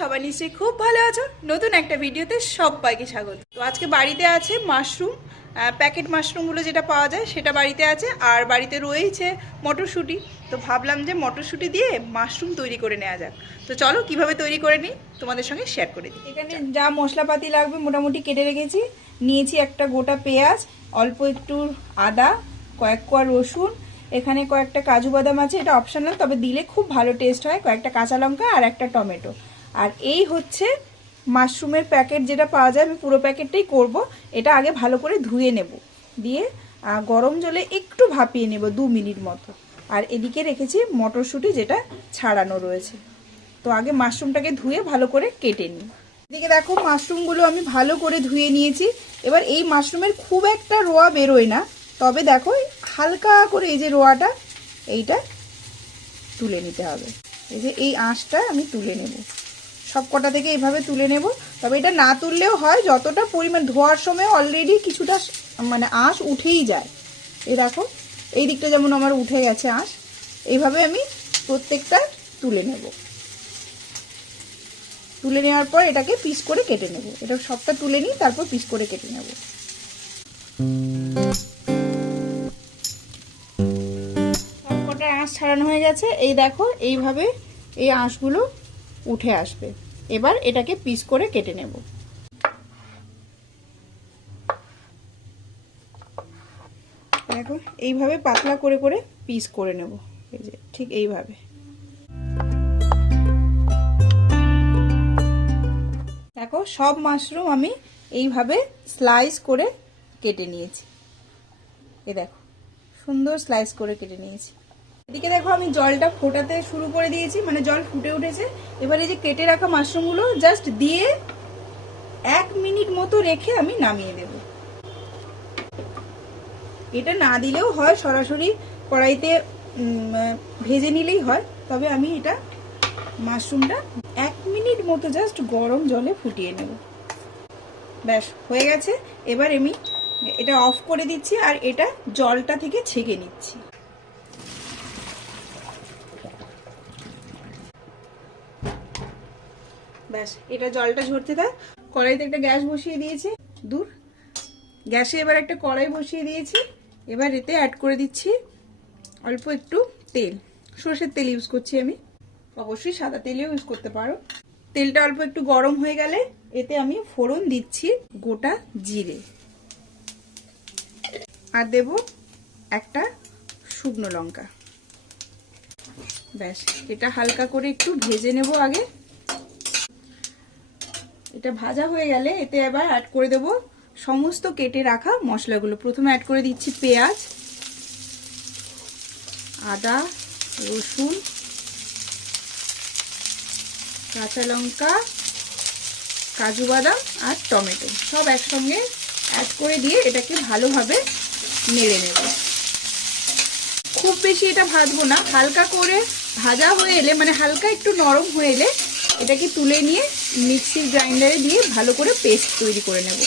সবাই নিশ্চয়ই খুব ভালো আছো। নতুন একটা ভিডিওতে সবাইকে স্বাগত। তো আজকে বাড়িতে আছে মাশরুম প্যাকেট মাশরুমগুলো যেটা পাওয়া যায় সেটা বাড়িতে আছে, আর বাড়িতে রয়েছে মটরশুঁটি। তো ভাবলাম যে মটরশুঁটি দিয়ে মাশরুম তৈরি করে নেওয়া যাক। তো চলো কীভাবে তৈরি করে নিই, তোমাদের সঙ্গে শেয়ার করে দিই। এখানে যা মশলাপাতি লাগবে মোটামুটি কেটে রেখেছি। নিয়েছি একটা গোটা পেঁয়াজ, অল্প একটু আদা, কয়েক কোয়া রসুন, এখানে কয়েকটা কাজু বাদাম আছে, এটা অপশনাল তবে দিলে খুব ভালো টেস্ট হয়। কয়েকটা কাঁচা লঙ্কা আর একটা টমেটো। আর এই হচ্ছে মাশরুমের প্যাকেট যেটা পাওয়া যায়, আমি পুরো প্যাকেটটাই করব। এটা আগে ভালো করে ধুয়ে নেব। দিয়ে গরম জলে একটু ভাপিয়ে নেব দু মিনিট মতো। আর এদিকে রেখেছি মটরশুঁটি যেটা ছাড়ানো রয়েছে। তো আগে মাশরুমটাকে ধুয়ে ভালো করে কেটে নিই। এদিকে দেখো, মাশরুমগুলো আমি ভালো করে ধুয়ে নিয়েছি। এবার এই মাশরুমের খুব একটা রোয়া বেরোয় না। তবে দেখো, হালকা করে এই যে রোয়াটা, এইটা তুলে নিতে হবে। এই যে এই আঁশটা আমি তুলে নেব। সব কটা থেকে এইভাবে তুলে নেব। তবে এটা না তুললেও হয়, যতটা পরিমাণ ধোয়ার সময় অলরেডি কিছুটা মানে আঁশ উঠেই যায়। এই দেখো, এই দিকটা যেমন আমার উঠে গেছে আঁশ এইভাবে আমি প্রত্যেকটা তুলে নেব। তুলে নেওয়ার পর এটাকে পিস করে কেটে নেব। এটা সবটা তুলে নিই তারপর পিস করে কেটে নেব। সব কটা আঁশ ছাড়ানো হয়ে গেছে। এই দেখো, এইভাবে এই আঁশগুলো উঠে আসবে। এবার এটাকে পিস করে কেটে নেব। দেখো এইভাবে পাতলা করে করে পিস করে নেব। এই যে, ঠিক এইভাবে। দেখো, সব মাশরুম আমি এইভাবে স্লাইস করে কেটে নিয়েছি। এ দেখো, সুন্দর স্লাইস করে কেটে নিয়েছি। এদিকে দেখো আমি জলটা ফোটাতে শুরু করে দিয়েছি মানে জল ফুটে উঠেছে। এবার এই যে কেটে রাখা মাশরুমগুলো জাস্ট দিয়ে এক মিনিট মতো রেখে আমি নামিয়ে দেব। এটা না দিলেও হয়, সরাসরি কড়াইতে ভেজে নিলেই হয়। তবে আমি এটা মাশরুমটা এক মিনিট মতো জাস্ট গরম জলে ফুটিয়ে নেব। ব্যাস, হয়ে গেছে। এবার আমি এটা অফ করে দিচ্ছি আর এটা জলটা থেকে ছেঁকে নিচ্ছি। ব্যাস, এটা জলটা ঝরতে থাক। কড়াইতে একটা গ্যাস বসিয়ে দিয়েছি। দূর। গ্যাসে এবার একটা কড়াই বসিয়ে দিয়েছি। এবার এতে অ্যাড করে দিচ্ছি অল্প একটু তেল। সর্ষের তেল ইউজ করছি আমি। অবশ্যই সাদা তেলেও ইউজ করতে পারো। তেলটা অল্প একটু গরম হয়ে গেলে এতে আমি ফোড়ন দিচ্ছি গোটা জিরে। আর দেব একটা শুকনো লঙ্কা। ব্যাস, এটা হালকা করে একটু ভেজে নেব আগে। এটা ভাজা হয়ে গেলে এতে এবার অ্যাড করে দেব সমস্ত কেটে রাখা মশলাগুলো। প্রথমে অ্যাড করে দিচ্ছি পেঁয়াজ, আদা, রসুন, কাঁচা লঙ্কা, কাজু বাদাম আর টমেটো। সব একসঙ্গে অ্যাড করে দিয়ে এটাকে ভালোভাবে নেড়ে নেব। খুব বেশি এটা ভাজবো না, হালকা করে ভাজা হয়ে এলে মানে হালকা একটু নরম হয়ে এলে এটাকে তুলে নিয়ে মিক্সির গ্রাইন্ডারে দিয়ে ভালো করে পেস্ট তৈরি করে নেব।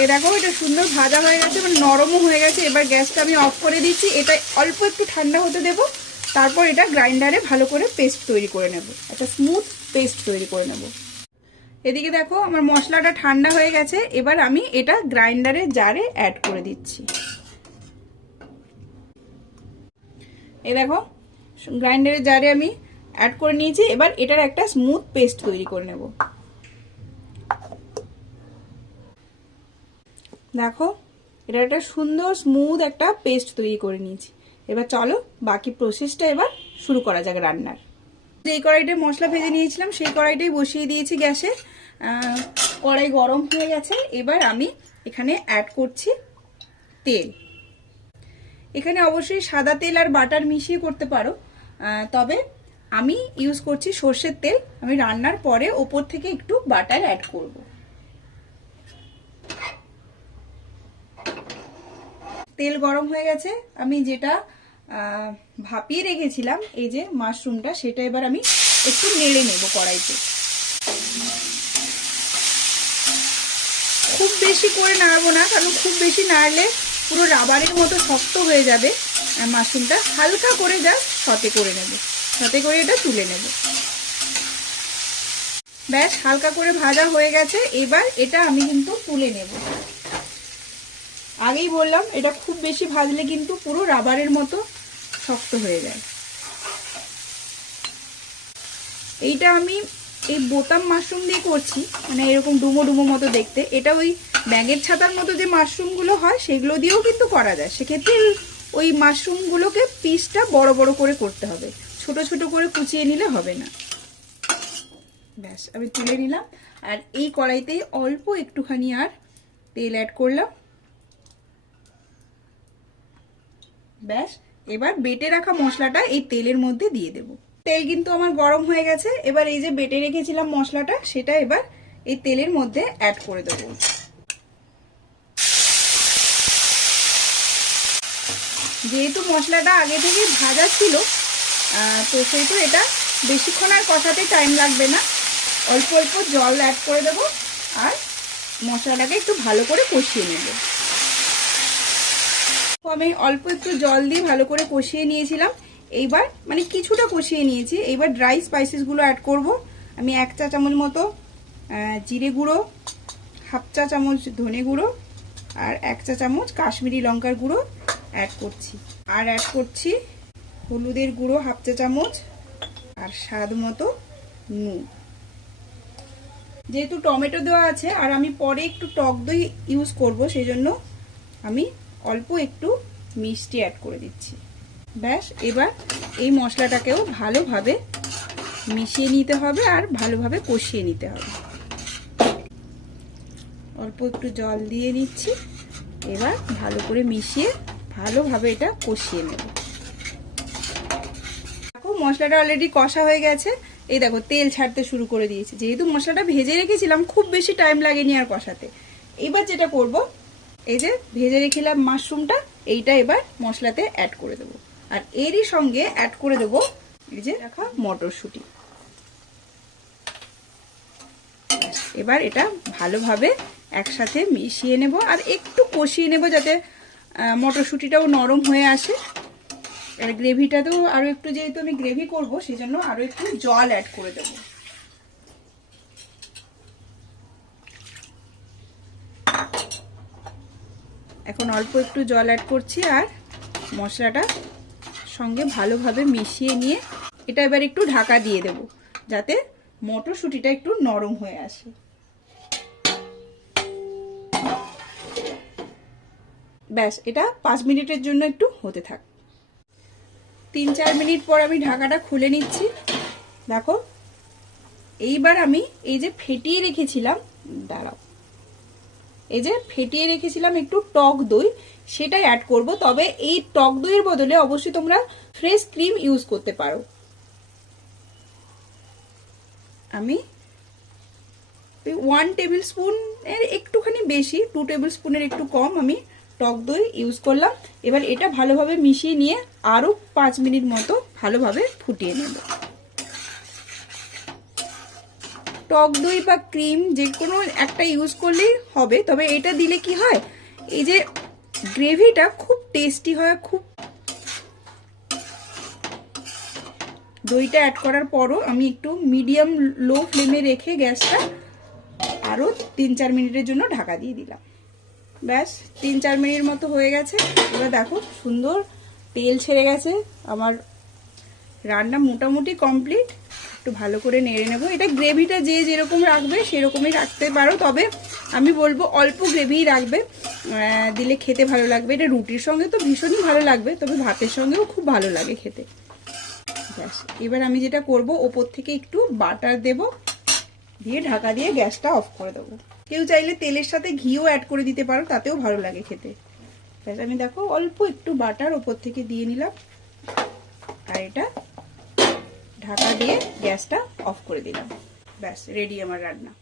এ দেখো, এটা সুন্দর ভাজা হয়ে গেছে মানে নরমও হয়ে গেছে। এবার গ্যাসটা আমি অফ করে দিচ্ছি। এটা অল্প একটু ঠান্ডা হতে দেব। তারপর এটা গ্রাইন্ডারে ভালো করে পেস্ট তৈরি করে নেব। একটা স্মুথ পেস্ট তৈরি করে নেব। এদিকে দেখো, আমার মশলাটা ঠান্ডা হয়ে গেছে। এবার আমি এটা গ্রাইন্ডারে জারে অ্যাড করে দিচ্ছি। এ দেখো, গ্রাইন্ডারের জারে আমি অ্যাড করে নিয়েছি, এবার এটার একটা স্মুথ পেস্ট তৈরি করে নেব। দেখো এটা একটা সুন্দর স্মুথ একটা পেস্ট তৈরি করে নিয়েছি। এবার চলো, বাকি প্রসেসটা এবার শুরু করা যাক রান্নার। যেই কড়াইতে মশলা ভেজে নিয়েছিলাম, সেই কড়াইটাই বসিয়ে দিয়েছি গ্যাসে। কড়াই গরম হয়ে গেছে, এবার আমি এখানে অ্যাড করছি তেল। এখানে অবশ্যই সাদা তেল আর বাটার মিশিয়ে করতে পারো। তবে আমি ইউজ করছি সর্ষের তেল, আমি রান্নার পরে ওপর থেকে একটু বাটার অ্যাড করব। তেল গরম হয়ে গেছে, আমি যেটা ভাপিয়ে রেখেছিলাম, এই যে মাশরুমটা, সেটা এবার আমি একটু নেড়ে নেব কড়াইতে। খুব বেশি করে নাড়বো না, কারণ খুব বেশি নাড়লে পুরো রাবারের মতো শক্ত হয়ে যাবে মাশরুমটা হালকা করে জাস্ট সতে করে নেব। সাথে করে এটা তুলে নেব। ব্যাস, হালকা করে ভাজা হয়ে গেছে। এবার এটা আমি কিন্তু তুলে নেব। আগেই বললাম, এটা খুব বেশি ভাজলে কিন্তু পুরো রাবারের মতো শক্ত হয়ে যায়। এইটা আমি এই বোতাম মাশরুম দিয়ে করছি মানে এরকম ডুমো ডুমো মতো দেখতে। এটা ওই ব্যাঙের ছাতার মতো যে মাশরুমগুলো হয়, সেগুলো দিয়েও কিন্তু করা যায়। সেক্ষেত্রে ওই মাশরুমগুলোকে পিসটা বড় বড় করে করতে হবে। ছোট ছোট করে কুচিয়ে নিলে হবে না। ব্যাস, আমি তুলে নিলাম। আর এই কড়াইতে অল্প একটুখানি আর তেল অ্যাড করলাম। ব্যাস, এবার বেটে রাখা মশলাটা এই তেলের মধ্যে দিয়ে দেব। তেল কিন্তু আমার গরম হয়ে গেছে। এবার এই যে বেটে রেখেছিলাম মশলাটা, সেটা এবার এই তেলের মধ্যে অ্যাড করে দেবো। যেহেতু মশলাটা আগে থেকে ভাজা ছিল তো সেহেতু এটা বেশিক্ষণ আর কষাতে টাইম লাগবে না। অল্প অল্প জল অ্যাড করে দেবো আর মশলাটাকে একটু ভালো করে কষিয়ে নেব। আমি অল্প একটু জল দিয়ে ভালো করে কষিয়ে নিয়েছিলাম। এইবার মানে কিছুটা কষিয়ে নিয়েছি। এইবার ড্রাই স্পাইসেসগুলো অ্যাড করব। আমি এক চা চামচ মতো জিরে গুঁড়ো, হাফ চা চামচ ধনে গুঁড়ো আর এক চা চামচ কাশ্মীরি লঙ্কার গুঁড়ো অ্যাড করছি। আর অ্যাড করছি হলুদের গুঁড়ো হাফ চা চামচ আর স্বাদ মতো নুন। যেহেতু টমেটো দেওয়া আছে, আর আমি পরে একটু টক দই ইউজ করব সেই জন্য আমি অল্প একটু মিষ্টি অ্যাড করে দিচ্ছি। ব্যাস, এবার এই মশলাটাকেও ভালোভাবে মিশিয়ে নিতে হবে আর ভালোভাবে কষিয়ে নিতে হবে। অল্প একটু জল দিয়ে নিচ্ছি। এবার ভালো করে মিশিয়ে ভালোভাবে এটা কষিয়ে নেব। মশলাটা অলরেডি কষা হয়ে গেছে। এই দেখো, তেল ছাড়তে শুরু করে দিয়েছি। যেহেতু মশলাটা ভেজে রেখেছিলাম, খুব বেশি টাইম লাগেনি আর কষাতে। এবার যেটা করব, এই যে ভেজে রেখেলাম মাশরুমটা এইটা এবার মশলাতে অ্যাড করে দেবো। আর এরই সঙ্গে অ্যাড করে দেবো এই যে রাখা মটরশুঁটি। এবার এটা ভালোভাবে একসাথে মিশিয়ে নেব, আর একটু কষিয়ে নেব যাতে মটরশুঁটিটাও নরম হয়ে আসে। আর গ্রেভিটাতেও আরও একটু যেহেতু আমি গ্রেভি করব সেই জন্য আরও একটু জল অ্যাড করে দেব। এখন অল্প একটু জল অ্যাড করছি আর মশলাটা সঙ্গে ভালোভাবে মিশিয়ে নিয়ে এটা এবার একটু ঢাকা দিয়ে দেব, যাতে মটরশুঁটিটা একটু নরম হয়ে আসে। ব্যাস, এটা পাঁচ মিনিটের জন্য একটু হতে থাক। তিন চার মিনিট পর আমি ঢাকাটা খুলে নিচ্ছি। দেখো, এইবার আমি এই যে ফেটিয়ে রেখেছিলাম, দাঁড়াও, এই যে ফেটিয়ে রেখেছিলাম একটু টক দই, সেটাই অ্যাড করব। তবে এই টক দইয়ের বদলে অবশ্যই তোমরা ফ্রেশ ক্রিম ইউজ করতে পারো। আমি ওয়ান টেবিল স্পুন এর একটুখানি বেশি, টু টেবিল স্পুনের একটু কম আমি টক দই ইউজ করলাম। এবার এটা ভালোভাবে মিশিয়ে নিয়ে আরও পাঁচ মিনিট মতো ভালোভাবে ফুটিয়ে নেব। টক দই বা ক্রিম যে কোনো একটা ইউজ করলেই হবে, তবে এটা দিলে কি হয়, এই যে গ্রেভিটা খুব টেস্টি হয়, খুব দইটা অ্যাড করার পরও আমি একটু মিডিয়াম লো ফ্লেমে রেখে গ্যাসটা আরও তিন চার মিনিটের জন্য ঢাকা দিয়ে দিলাম। ব্যাস, তিন চার মিনিট মতো হয়ে গেছে। এবার দেখো, সুন্দর তেল ছেড়ে গেছে। আমার রান্না মোটামুটি কমপ্লিট একটু ভালো করে নেড়ে নেব। এটা গ্রেভিটা যে যেরকম রাখবে, সেরকমই রাখতে পারো। তবে আমি বলব, অল্প গ্রেভিই রাখবে। দিলে খেতে ভালো লাগবে। এটা রুটির সঙ্গে তো ভীষণই ভালো লাগবে, তবে ভাতের সঙ্গেও খুব ভালো লাগে খেতে। ব্যাস, এবার আমি যেটা করব, ওপর থেকে একটু বাটার দেব। দিয়ে ঢাকা দিয়ে গ্যাসটা অফ করে দেবো। কেউ চাইলে তেলের সাথে ঘিও অ্যাড করে দিতে পারো, তাতেও ভালো লাগে খেতে। ব্যাস, আমি দেখো অল্প একটু বাটার ওপর থেকে দিয়ে নিলাম। আর এটা ঢাকা দিয়ে গ্যাসটা অফ করে দিলাম। ব্যাস রেডি আমার রান্না।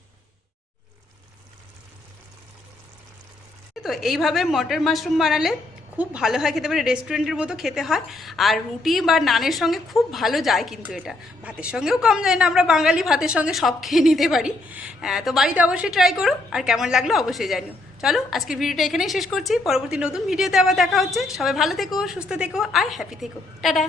তো এইভাবে মটর মাশরুম বানালে খুব ভালো হয় খেতে পারে রেস্টুরেন্টের মতো খেতে হয়। আর রুটি বা নানের সঙ্গে খুব ভালো যায় কিন্তু এটা। ভাতের সঙ্গেও কম যায় না, আমরা বাঙালি ভাতের সঙ্গে সব খেয়ে নিতে পারি। তো বাড়িতে অবশ্যই ট্রাই করো, আর কেমন লাগল অবশ্যই জানিও। চলো, আজকের ভিডিওটা এখানেই শেষ করছি, পরবর্তী নতুন ভিডিওতে আবার দেখা হচ্ছে। সবাই ভালো থেকো, সুস্থ থেকো, আর হ্যাপি থেকো। টাটা!